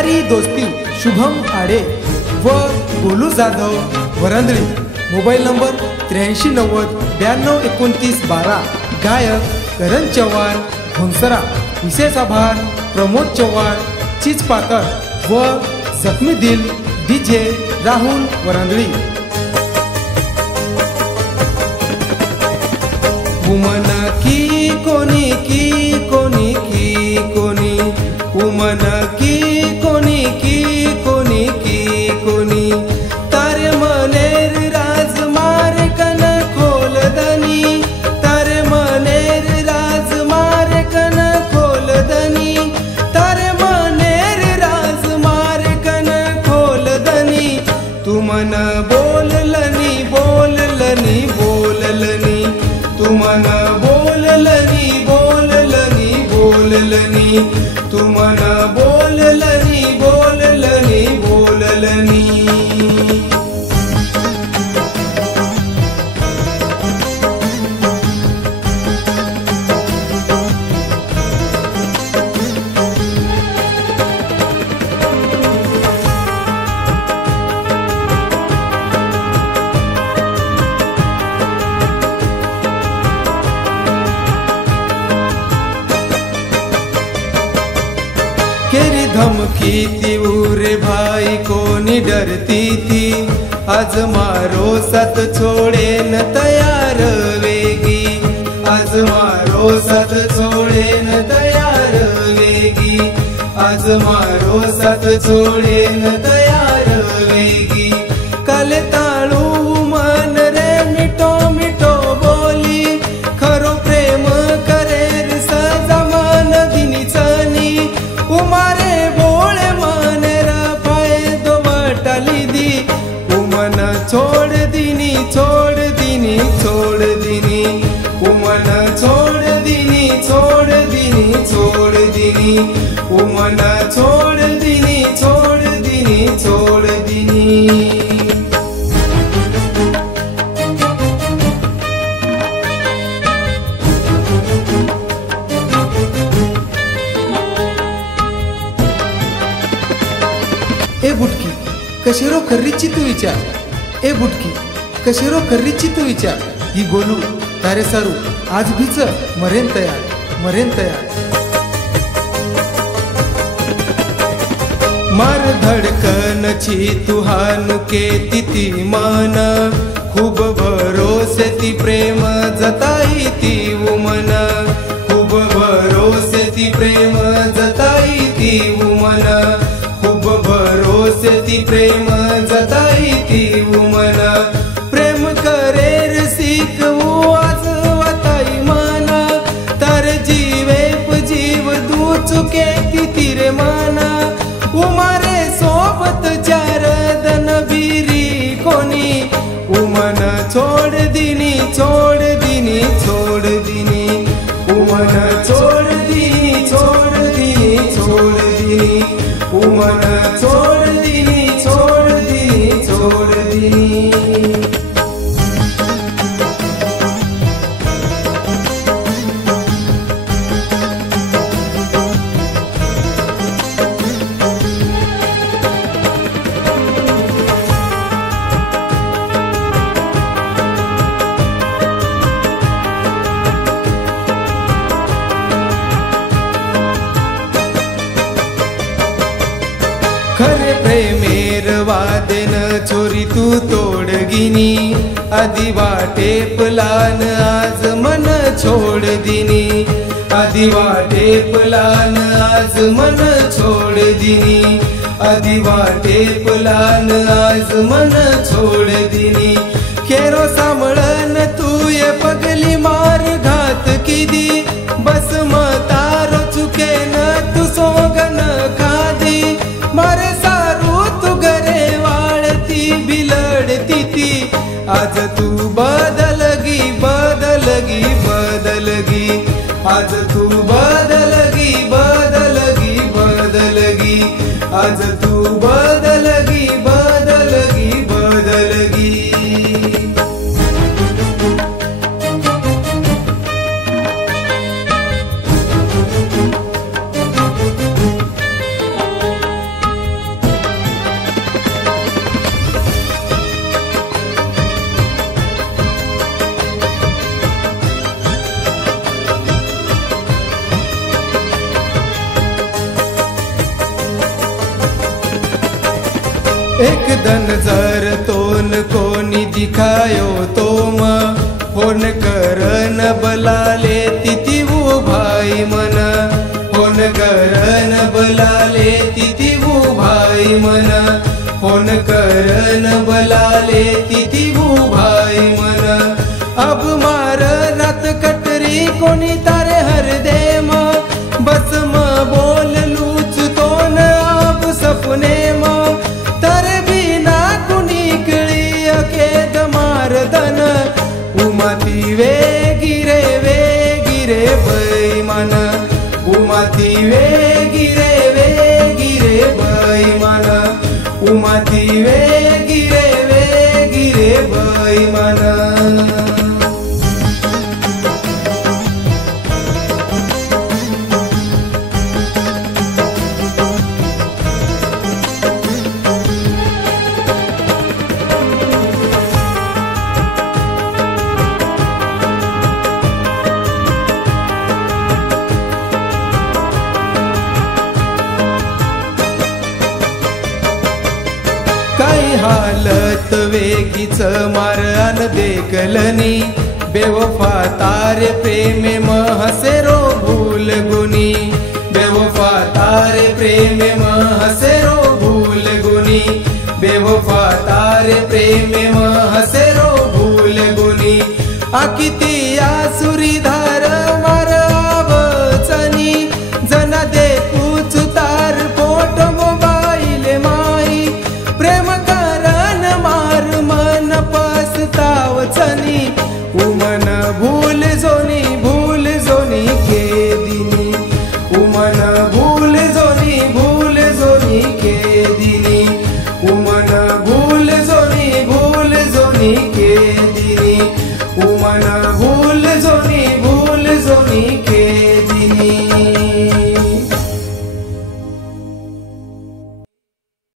यारी दोस्ती शुभम आडे व गोलू जाधव वरंदळी। Mobile number 8390922912। गायक करण चव्हाण घोंसरा। विशेष आभार प्रमोद चव्हाण चिचपाकर व जखमी दिल डीजे राहुल वरंदळी। उमन की कोणी उमन की कोणी तारे मनेर राजमार कन खोलदनी तारे मनेर राजमार कन खोलदनी तारे मनेर राजमार कन खोलदनी तू मन बोललनी तू मन बोललनी तू मन बोललनी केरी धमकी थी उरे भाई कोनी डरती थी आज मारो साथ छोड़े न तैयार वेगी आज मारो साथ छोड़े न तैयार वेगी आज मारो साथ छोड़े न तैयार वेगी कल ताळू मन रे मिठो मिठो बोली खरो प्रेम करेर सजमान दिनी चनी उमारे बोले मानेरा फायदो वाटाली दी उमन छोड़ दिनी उमन छोड़ दिनी उमन छोड़ दिनी ए बुटकी कशेरो खर्रीची तू विचार ए बुटकी कशेरो खर्रीची तू विचार ही गोलू तारे सारू आज भीच मरेन तयार मार धडकनची तुहान के तिती मान खूब भरोसे ती प्रेम जताई ती उमन खूब भरोसे ती प्रेम जताई ती उमन खूब भरोसे ती प्रेम जताई ती उमन प्रेम करेर सीखवू आज वताई माना तर जीवेप जीव दू चुके ती तिरे माना उमारे सोबत चार दन बीरी कोणी उमन छोड़ दिनी उमन छोड़ दिनी उमन छोड़ दिनी खरे प्रेमेर वादेन चोरी तू तोडगिनी आदि वाटे पलान आज मन छोड़ दिनी आदि वाटे पलान आज मन छोड़ दिनी आदि वाटे पलान आज मन छोड़ दिनी केरो सांभळन तू ये पगली मार घात किदी बस मतारो चुके न तू सोगन खादी मारे सारू तू घरे वाळती बिलडती ती आज तू बदलगी आज तू बदलगी आज तू बदलगी एक दन जर तोन कोणी दिखायो तोम फोन करन बलाले तिती भाई मन फोन करन बलाले तिती भाई मन फोन करन बलाले तिती भाई मन अब मार रात कटरी कोणी तारे हर दे म बस म बोल लूच तोन अब सपने म तर बिना कुणी कळी अकेद मारदन उमाती वे गिरे बैमान उमाती वे गिरे बैमान उमाती वे गिरे बैमान काही हालत वेगीच मारन देखलनी बेवफा तारे प्रेमे महसे रो भूल गुनी बेवफा तारे प्रेमे महसे रो भूल गुनी बेवफा तारे प्रेमे महसे रो भूल गुनी आकिती आसुरी धार मार आवचनी जना देखू चुतार पोट मोबाईल माई प्रेम कारण मार मन पस्तावचनी उमन भूल जोनी के दिनी उमन भूल जोनी के दिनी उमन भूल जोनी के